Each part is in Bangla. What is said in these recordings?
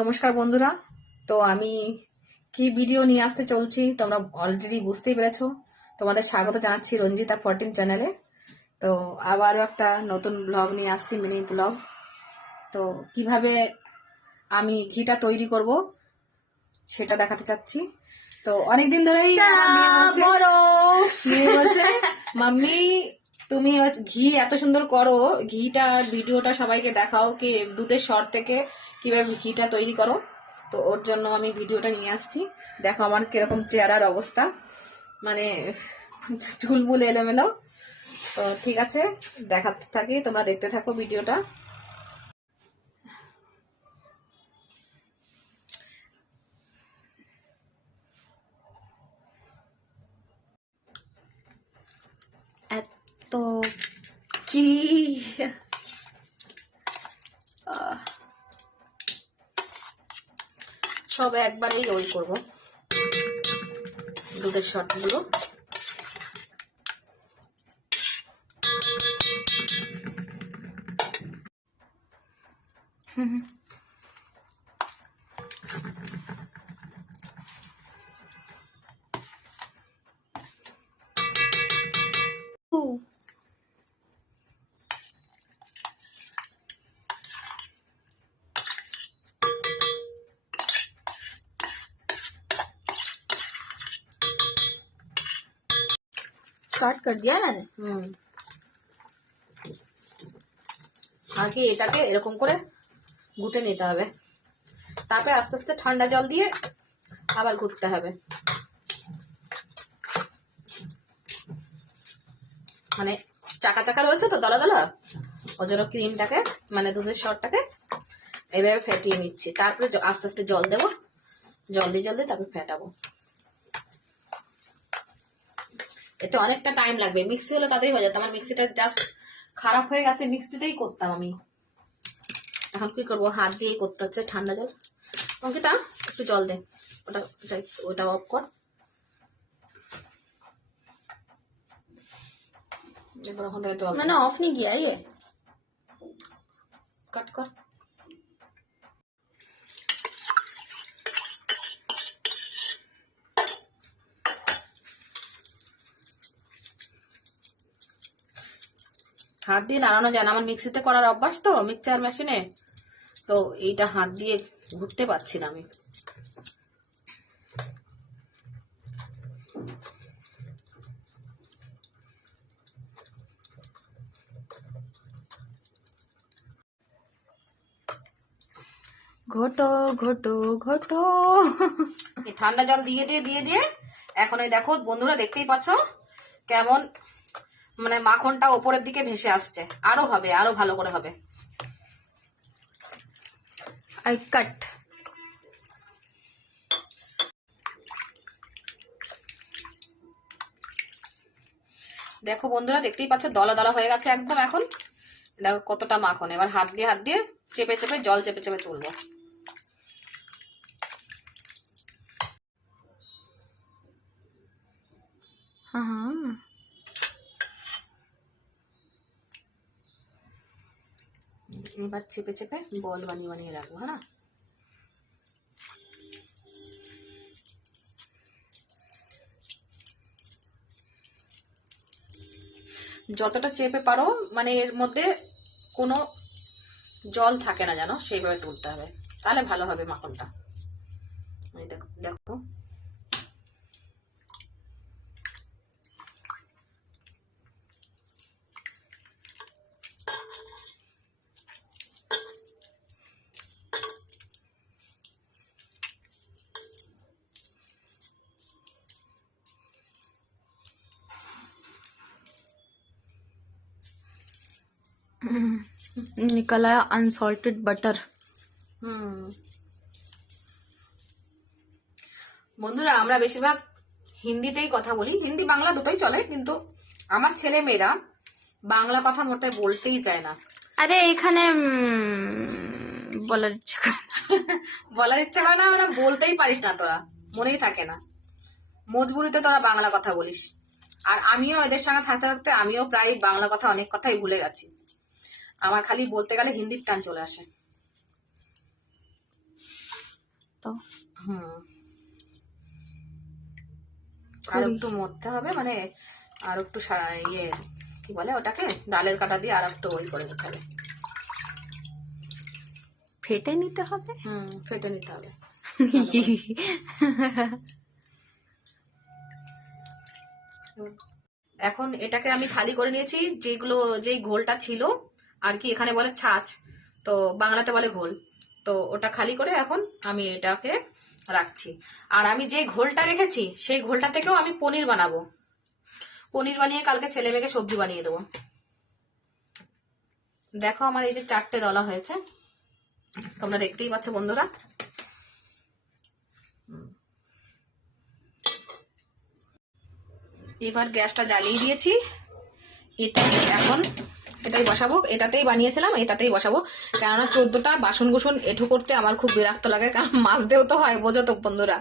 নমস্কার বন্ধুরা। তো আমি কি ভিডিও নিয়ে আসতে চলছি তোমরা অলরেডি বুঝতেই পেরেছো। তোমাদের স্বাগত জানাচ্ছি রঞ্জিতা 14 চ্যানেলে। তো আবারও একটা নতুন ব্লগ নিয়ে আসছি, মিনি ব্লগ। তো কিভাবে আমি ঘিটা তৈরি করব সেটা দেখাতে চাচ্ছি। তো অনেকদিন ধরেই মেয়ে বলছে মাম্মি তুমি ঘি এত সুন্দর করো, ঘিটা ভিডিওটা সবাইকে দেখাও, কি দুধের সর থেকে কিভাবে ঘিটা তৈরি করো। তো ওর জন্য আমি ভিডিওটা নিয়ে আসছি। দেখো আমার কিরকম চেহারার অবস্থা, মানে চুলবুল এলোমেলো। তো ঠিক আছে, দেখাতে থাকি, তোমরা দেখতে থাকো ভিডিওটা। এত কি সব একবারেই ওই করব দুধের শর্টগুলো। स्टार्ट कर दिया मैंने। আগে এটাকে এরকম করে ঘুটে নিতে হবে, তারপরে আস্তে আস্তে ঠান্ডা জল দিয়ে আবার ঘুটতে হবে। মানে চাকা চাকা রয়েছে তো দলা দলা, ওই জন্য ক্রিমটাকে মানে দুধের শরটাকে এভাবে ফেটিয়ে নিচ্ছি। তারপরে আস্তে আস্তে জল দেবো, জল দিয়ে তারপরে ফেটাবো। এতে অনেকটা টাইম লাগবে। মিক্সি হলে তাতেই হয়ে যেত, আমার মিক্সিটা জাস্ট খারাপ হয়ে গেছে, মিক্সিতেই করতাম আমি। এখন কি করবো, হাত দিয়েই করতে হচ্ছে। ঠান্ডা জল, অঙ্কিতা একটু জল দে, ওটা ওটা অফ কর। मैंने ऑफ नहीं किया ये। कट कर। হাত দিয়ে নাড়ানো যায় না, আমার মিক্সিতে করার অভ্যাস তো, মিক্সচার মেশিনে। তো এইটা হাত দিয়ে ঘুরতে পারছি না আমি। ঘটো ঘটো ঘটো। এই ঠান্ডা জল দিয়ে দিয়ে এখন এই দেখো বন্ধুরা, দেখতেই পাচ্ছ কেমন মানে মাখনটা ওপরের দিকে ভেসে আসছে। আরো হবে, আরো ভালো করে হবে। I cut. দেখো বন্ধুরা, দেখতেই পাচ্ছ দলা দলা হয়ে গেছে একদম। এখন দেখো কতটা মাখন। এবার হাত দিয়ে চেপে চেপে জল চেপে চেপে তুলবো। हाँ এবার চেপে চেপে বল বানিয়ে বানিয়ে রাখবো। হ্যাঁ, যতটা চেপে পারো, মানে এর মধ্যে কোনো জল থাকে না জানো, সেইভাবে তুলতে হবে, তাহলে ভালো হবে মাখনটা। দেখো দেখো निकला अनसॉल्टेड बटर। বন্ধুরা, আমরা বেশিরভাগ হিন্দিতেই কথা বলি, হিন্দি বাংলা দুটোই চলে, কিন্তু আমার ছেলে মেয়েরা বাংলা কথা মোটে বলতেই চায় না। আরে এখানে বলার ইচ্ছা করে না। বলার ইচ্ছা করে না, মানে বলতেই পারিস না তোরা, মনেই থাকে না, মজবুরিতে তোরা বাংলা কথা বলিস। আর আমিও এদের সঙ্গে থাকতে থাকতে আমিও প্রায় বাংলা কথা অনেক কথাই ভুলে গেছি। আমার খালি বলতে গেলে হিন্দির টান চলে আসে। তো হুম, আর একটু মরতে হবে, মানে আর একটু ইয়ে কি বলে ওটাকে, ডালের কাটা দিয়ে আর একটু ওই করে দিতে হবে। ফেটে নিতে হবে। ফেটে নিতে হবে। এখন এটাকে আমি খালি করে নিয়েছি, যেই ঘোলটা ছিল আর কি, এখানে বলে ছাঁচ, তো বাংলাতে বলে ঘোল। তো ওটা খালি করে এখন আমি এটাকে রাখছি। আর আমি যে ঘোলটা রেখেছি সেই ঘোলটা থেকেও আমি পনির বানাবো। পনির বানিয়ে কালকে ছেলে মেয়েকে সবজি বানিয়ে দেবো। দেখো আমার এই যে 4টে দলা হয়েছে, তোমরা দেখতেই পাচ্ছ বন্ধুরা। এবার গ্যাসটা জ্বালিয়ে দিয়েছি, এখন এটাই বসাবো। এটাতেই বানিয়েছিলাম, এটাতেই বসাবো। কেননা 14টা বাসন কুসন এঠু করতে আমার খুব বিরক্ত লাগে, কারণ মাজতেও তো হয়, বোঝো তো বন্ধুরা।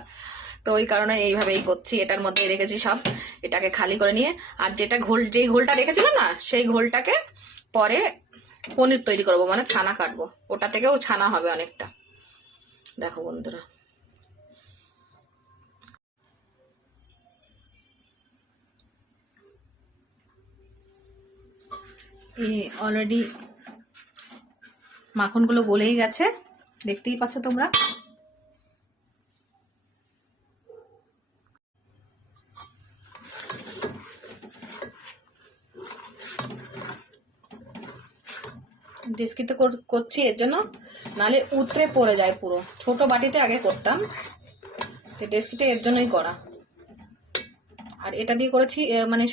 তো ওই কারণে এইভাবেই করছি, এটার মধ্যে রেখেছি সব। এটাকে খালি করে নিয়ে, আর যেই ঘোলটা রেখেছিলাম না, সেই ঘোলটাকে পরে পনির তৈরি করব, মানে ছানা কাটবো, ওটা থেকেও ছানা হবে অনেকটা। দেখো বন্ধুরা, অলরেডি মাখনগুলো গলেই গেছে, দেখতেই পাচ্ছ তোমরা। ডেস্কিতে করছি এর জন্য, নালে উতরে পড়ে যায় পুরো। ছোট বাটিতে আগে করতাম, ডেস্কিতে এর জন্যই করা। আর এটা দিয়ে করেছি মানে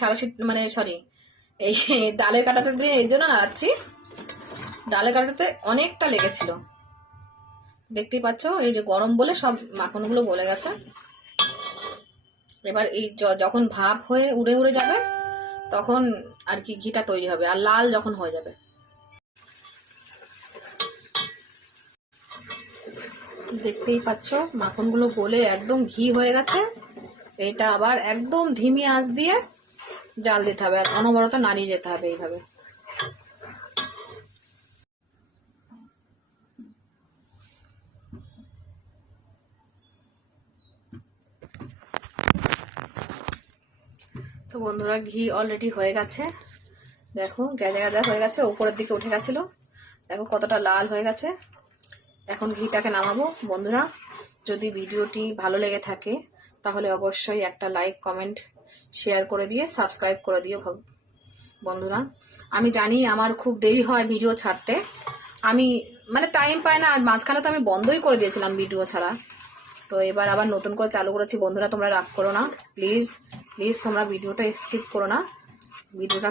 মানে সরি, এই ডালের কাটাতে দিয়ে এই জন্য নাড়াচ্ছি, ডালের কাটাতে অনেকটা লেগেছিল। দেখতেই পাচ্ছ এই যে গরম বলে সব মাখনগুলো গলে গেছে। এবার এই যখন ভাপ হয়ে উড়ে উড়ে যাবে, তখন আর কি ঘিটা তৈরি হবে, আর লাল যখন হয়ে যাবে। দেখতেই পাচ্ছ মাখনগুলো গলে একদম ঘি হয়ে গেছে। এটা আবার একদম ধিমি আঁচ দিয়ে জাল দিতে হবে, আর অনবরত নাড়িয়ে যেতে হবে এইভাবে। তো বন্ধুরা, ঘি অলরেডি হয়ে গেছে, দেখো গ্যাদা গ্যাদা হয়ে গেছে, উপরের দিকে উঠে গেছিল, দেখো কতটা লাল হয়ে গেছে। এখন ঘিটাকে নামাবো। বন্ধুরা, যদি ভিডিওটি ভালো লেগে থাকে তাহলে অবশ্যই একটা লাইক, কমেন্ট, শেয়ার করে দিয়ে সাবস্ক্রাইব করে দিও বন্ধুরা। আমি জানি আমার খুব দেরি হয় ভিডিও ছাড়তে, আমি মানে টাইম পাই না, আর মাঝখানে তো আমি বন্ধই করে দিয়েছিলাম ভিডিও ছাড়া। তো এবার আবার নতুন করে চালু করেছি। বন্ধুরা, তোমরা রাগ করো না, প্লিজ প্লিজ তোমরা ভিডিওটা স্কিপ করো না, ভিডিওটা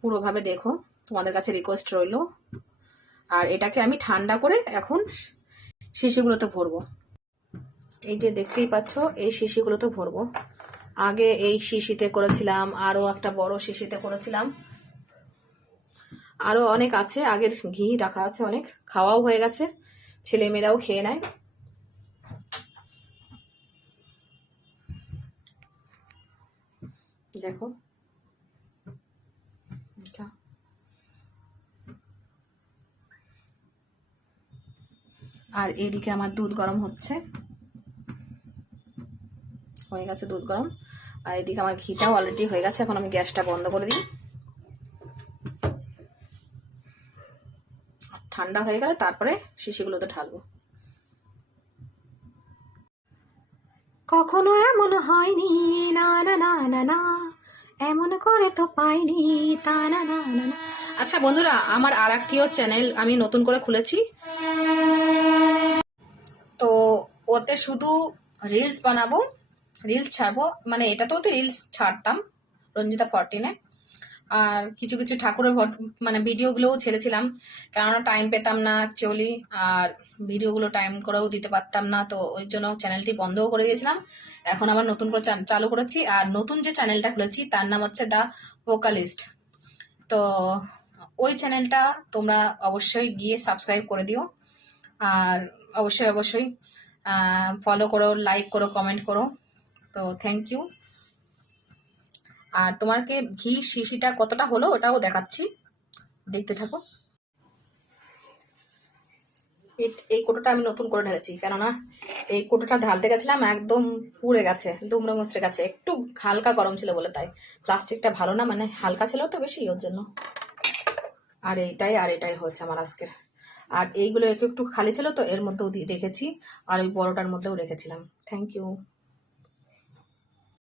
পুরোভাবে দেখো, তোমাদের কাছে রিকোয়েস্ট রইল। আর এটাকে আমি ঠান্ডা করে এখন শিশিগুলোতে ভরবো। এই যে দেখতেই পাচ্ছ, এই শিশিগুলোতে ভরবো। আগে এই শিশিতে করেছিলাম, আরো একটা বড় শিশিতে করেছিলাম, আরো অনেক আছে, আগের ঘি রাখা আছে অনেক, খাওয়াও হয়ে গেছে, ছেলেমেয়েরাও খেয়ে নেয়। দেখো এটা, আর এইদিকে আমার দুধ গরম হচ্ছে, হয়ে গেছে দুধ গরম। আর এদিকে আমার ঘিটাও অলরেডি হয়ে গেছে। এখন আমি গ্যাসটা বন্ধ করে দিই, ঠান্ডা হয়ে গেলে তারপরে শিশিগুলোতে ঢালবো। কখনো এমন হয়নি, না না না না না, এমন করে তো পাইনি, তা না না না না। আচ্ছা বন্ধুরা, আমার আর একটিও চ্যানেল আমি নতুন করে খুলেছি, তো ওতে শুধু রিলস বানাবো, রিলস ছাড়বো, মানে এটাতেও তো রিলস ছাড়তাম রঞ্জিতা 14-এ, আর কিছু কিছু ঠাকুরের মানে ভিডিওগুলোও ছেড়েছিলাম, কেননা টাইম পেতাম না অ্যাকচুয়ালি, আর ভিডিওগুলো টাইম করেও দিতে পারতাম না, তো ওই জন্য চ্যানেলটি বন্ধও করে দিয়েছিলাম। এখন আবার নতুন করে চালু করেছি, আর নতুন যে চ্যানেলটা খুলেছি তার নাম হচ্ছে দ্য ভোকালিস্ট। তো ওই চ্যানেলটা তোমরা অবশ্যই গিয়ে সাবস্ক্রাইব করে দিও, আর অবশ্যই অবশ্যই ফলো করো, লাইক করো, কমেন্ট করো। তো থ্যাংক ইউ। আর তোমাকে ঘি শিশিটা কতটা হলো ওটাও দেখাচ্ছি, দেখতে থাকো। এই কোটোটা আমি নতুন করে ঢেলেছি, কেননা এই কোটোটা ঢালতে গেছিলাম একদম পুড়ে গেছে, দুমড়ে মুচড়ে গেছে, একটু হালকা গরম ছিল বলে, তাই প্লাস্টিকটা ভালো না, মানে হালকা ছিল তো বেশি, ওর জন্য। আর এটাই হচ্ছে আমার আজকের। আর এইগুলো একটু একটু খালি ছিল তো এর মধ্যেও রেখেছি, আর ওই বড়টার মধ্যেও রেখেছিলাম। Thank you.